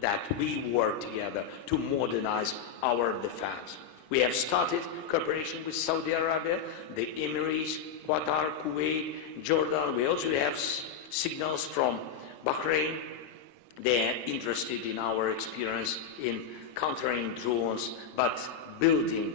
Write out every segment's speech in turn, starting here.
that we work together to modernize our defense. We have started cooperation with Saudi Arabia, the Emirates, Qatar, Kuwait, Jordan. We also have signals from Bahrain. They are interested in our experience in countering drones, but building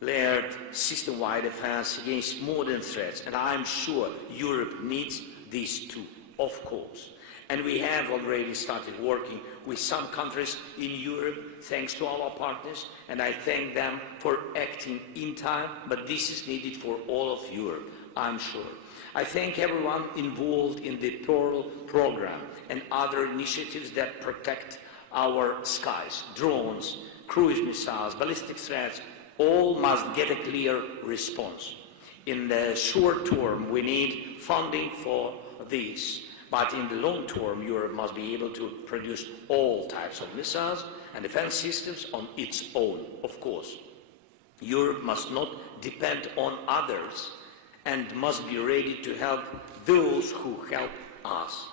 layered system-wide defense against modern threats. And I'm sure Europe needs these too, of course. And we have already started working with some countries in Europe, thanks to our partners, and I thank them for acting in time, but this is needed for all of Europe, I'm sure. I thank everyone involved in the Pearl program and other initiatives that protect our skies. Drones, cruise missiles, ballistic threats, all must get a clear response. In the short term, we need funding for this. But in the long term, Europe must be able to produce all types of missiles and defense systems on its own, of course. Europe must not depend on others and must be ready to help those who help us.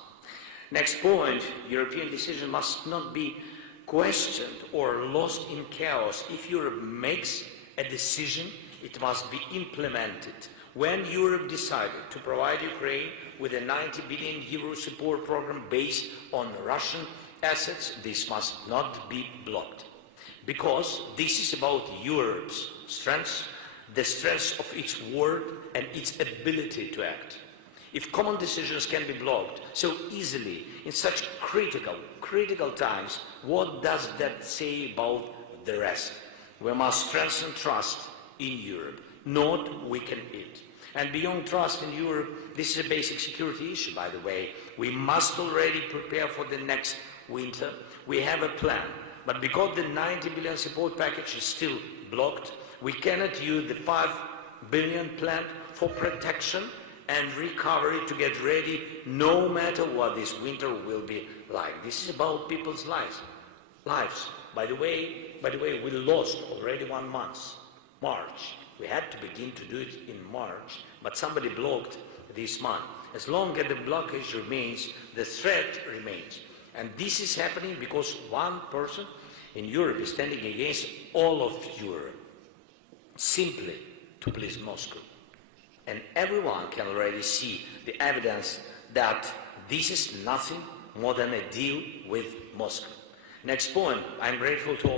Next point, European decision must not be questioned or lost in chaos. If Europe makes a decision, it must be implemented. When Europe decided to provide Ukraine with a 90 billion euro support program based on Russian assets, this must not be blocked. Because this is about Europe's strengths, the strengths of its word and its ability to act. If common decisions can be blocked so easily in such critical times, what does that say about the rest? We must strengthen trust in Europe, not weaken it. And beyond trust in Europe, this is a basic security issue, by the way. We must already prepare for the next winter. We have a plan, but because the 90 billion support package is still blocked, we cannot use the 5 billion plan for protection and recovery to get ready no matter what this winter will be like. This is about people's lives. By the way, we lost already 1 month, March. We had to begin to do it in March, but somebody blocked this month. As long as the blockage remains, the threat remains. And this is happening because one person in Europe is standing against all of Europe, simply to please Moscow. And everyone can already see the evidence that this is nothing more than a deal with Moscow. Next point, I'm grateful to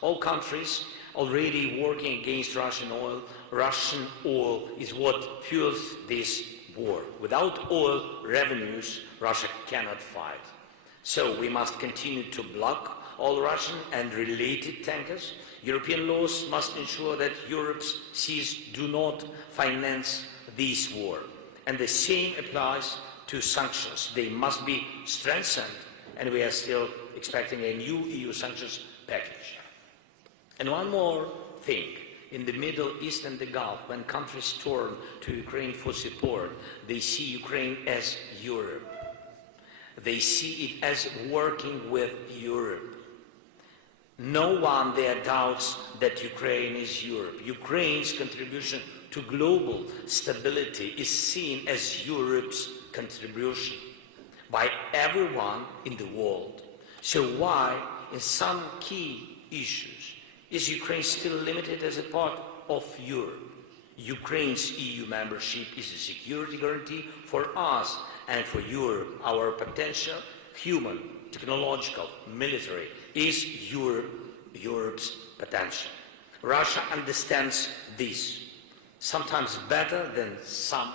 all countries already working against Russian oil. Russian oil is what fuels this war. Without oil revenues, Russia cannot fight. So we must continue to block all Russian and related tankers. European laws must ensure that Europe's seas do not finance this war. And the same applies to sanctions. They must be strengthened, and we are still expecting a new EU sanctions package. And one more thing, in the Middle East and the Gulf, when countries turn to Ukraine for support, they see Ukraine as Europe. They see it as working with Europe. No one there doubts that Ukraine is Europe. Ukraine's contribution to global stability is seen as Europe's contribution by everyone in the world. So why, in some key issues, is Ukraine still limited as a part of Europe? Ukraine's EU membership is a security guarantee for us and for Europe. Our potential, human, technological, military, is Europe's potential. Russia understands this, sometimes better than some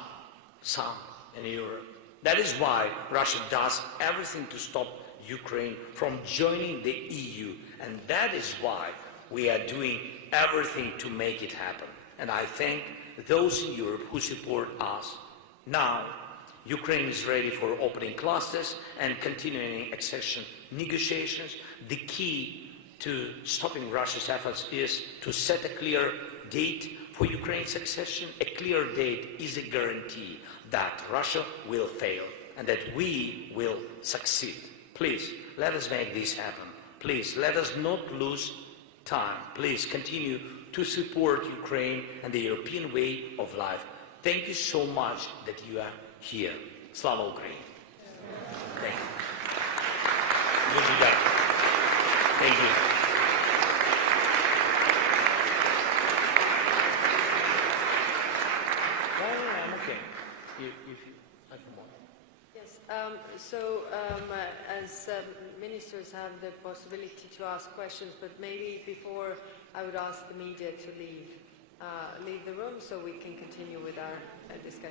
in Europe. That is why Russia does everything to stop Ukraine from joining the EU, and that is why we are doing everything to make it happen. And I thank those in Europe who support us. Now, Ukraine is ready for opening clusters and continuing accession negotiations. The key to stopping Russia's efforts is to set a clear date for Ukraine's accession. A clear date is a guarantee that Russia will fail and that we will succeed. Please, let us make this happen. Please, let us not lose time. Please continue to support Ukraine and the European way of life. Thank you so much that you are here. Slava Ukraini! Thank you. We'll do that. Thank you. I'm okay. I come on. Yes. As ministers have the possibility to ask questions, but maybe before I would ask the media to leave the room so we can continue with our discussion.